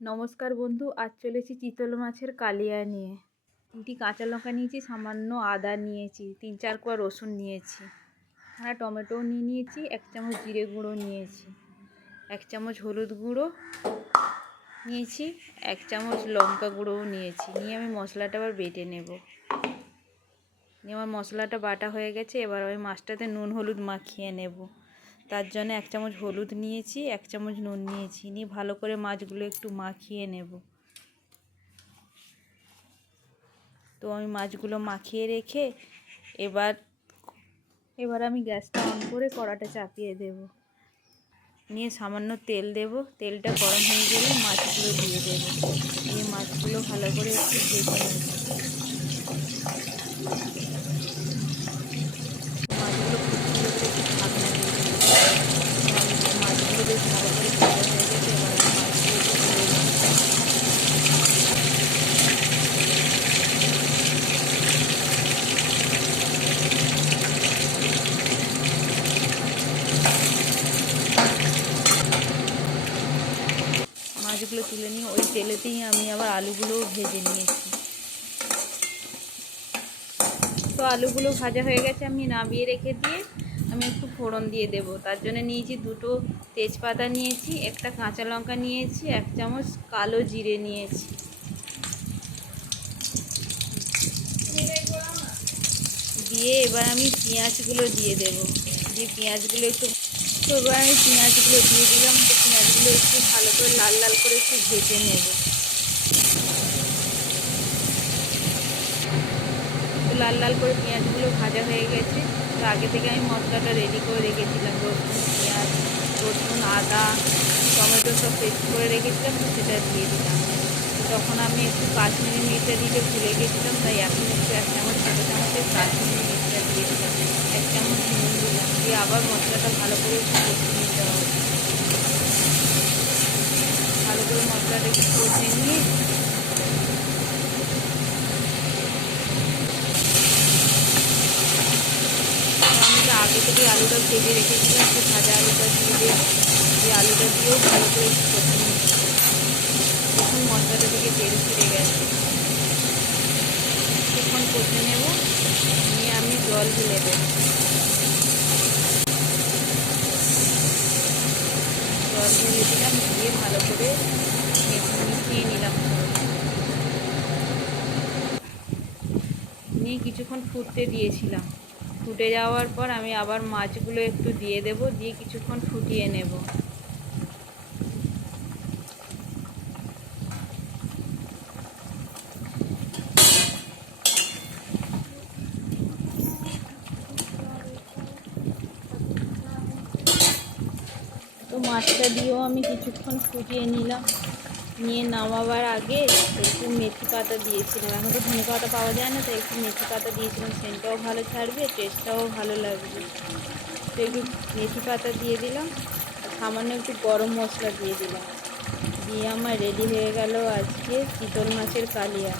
নমস্কার বন্ধু, আজ চলেছি চিতল মাছের কালিয়া নিয়ে। 3টি কাঁচা লঙ্কা নিয়েছি, সামান্য আদা নিয়েছি, 3-4 কোয়া রসুন নিয়েছি, খানা টমেটোও নিয়েছি, 1 চামচ জিরে গুঁড়ো নিয়েছি, 1 চামচ হলুদ গুঁড়ো নিয়েছি, 1 চামচ লঙ্কা গুঁড়োও নিয়েছি। নিয়ে আমি মশলাটা আবার বেটে নেব। নিয়ে আমার মশলাটা বাটা হয়ে গেছে। এবার আমি মাছটাতে নুন হলুদ মাখিয়ে নেব। তার জন্য 1 চামচ হলুদ নিয়েছি, 1 চামচ নুন নিয়েছি। নিয়ে ভালো করে মাছগুলো একটু মাখিয়ে নেব। তো আমি মাছগুলো মাখিয়ে রেখে এবার আমি গ্যাসটা অন করে কড়াটা চাপিয়ে দেব। নিয়ে সামান্য তেল দেব। তেলটা গরম হয়ে গেলে মাছগুলো দিয়ে দেব। দিয়ে মাছগুলো ভালো করে একটু ভেজে নেব। মাছগুলো ফুটছিল বলে একটু ঢাকনা দিয়ে দেব। মাছগুলো বেশ ভালো করে ভাজা হয়ে গেছে। এবার আমি মাছগুলো একটু তুলে নেব। মাছগুলো তুলে নিয়ে ওই তেলেতেই আমি আবার আলুগুলোও ভেজে নিয়েছি। তো আলুগুলো ভাজা হয়ে গেছে, আমি নামিয়ে রেখে দিয়ে আমি একটু ফোড়ন দিয়ে দেব। তার জন্য নিয়েছি 2টো তেজপাতা নিয়েছি, 1টা কাঁচা লঙ্কা নিয়েছি, 1 চামচ কালো জিরে নিয়েছি। দিয়ে এবার আমি পেঁয়াজগুলো দিয়ে দেব। দিয়ে পেঁয়াজগুলো একটু এবার আমি পেঁয়াজগুলো দিয়ে দিলাম। তো পেঁয়াজগুলো একটু ভালো করে লাল লাল করে একটু ভেজে নেব। তো লাল লাল করে পেঁয়াজগুলো ভাজা হয়ে গেছে। তো আগে থেকে আমি মশলাটা রেডি করে রেখেছিলাম। রসুন, আদা, টমেটো সব পেস্ট করে রেখেছিলাম। তো সেটা দিয়ে দিলাম। তো তখন আমি একটু কাশ্মীরি মির্চা দিতে ভুলে গেছিলাম, তাই এখন একটু 1 চামচ ছোটো চামচের কাশ্মীরি মির্চা দিয়ে দিলাম। 1 চামচ নুন দিলাম। দিয়ে আবার মশলাটা ভালো করে একটু কষিয়ে নিতে হবে। ভালো করে মশলাটা একটু কষিয়ে নিয়ে আগে থেকে আলুটা ভেজে রেখেছিলাম। সেই ভাজা আলুটা দিয়ে দেবো। দিয়ে আলুটা দিয়েও ভালো করে একটু কষিয়ে নিচ্ছি। দেখুন মশলাটা থেকে তেল ছেড়ে গেছে। কিছুক্ষণ কষে নেব। নিয়ে আমি জল ঢেলে দেবো। জল ঢেলে দিলাম। দিয়ে ভালো করে মিশিয়ে নিলাম। নিয়ে কিছুক্ষণ ফুটতে দিয়েছিলাম। ফুটে যাওয়ার পর আমি আবার মাছগুলো একটু দিয়ে দেব। দিয়ে কিছুক্ষণ ফুটিয়ে নেব। তো মাছটা দিয়েও আমি কিছুক্ষণ ফুটিয়ে নিলাম। নিয়ে নামাবার আগে একটু মেথি পাতা দিয়েছিলাম। এখন তো ধনে পাতা পাওয়া যায় না, তাই একটু মেথি পাতা দিয়েছিলাম। সেন্টটাও ভালো ছাড়বে, টেস্টটাও ভালো লাগবে। তো একটু মেথি পাতা দিয়ে দিলাম। আর সামান্য একটু গরম মশলা দিয়ে দিলাম। দিয়ে আমার রেডি হয়ে গেল আজকে চিতল মাছের কালিয়া।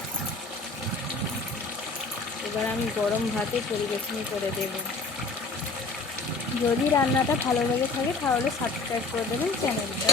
এবার আমি গরম ভাতে পরিবেশন করে দেব। যদি রান্নাটা ভালো লেগে থাকে তাহলে সাবস্ক্রাইব করে দেবেন চ্যানেলটা।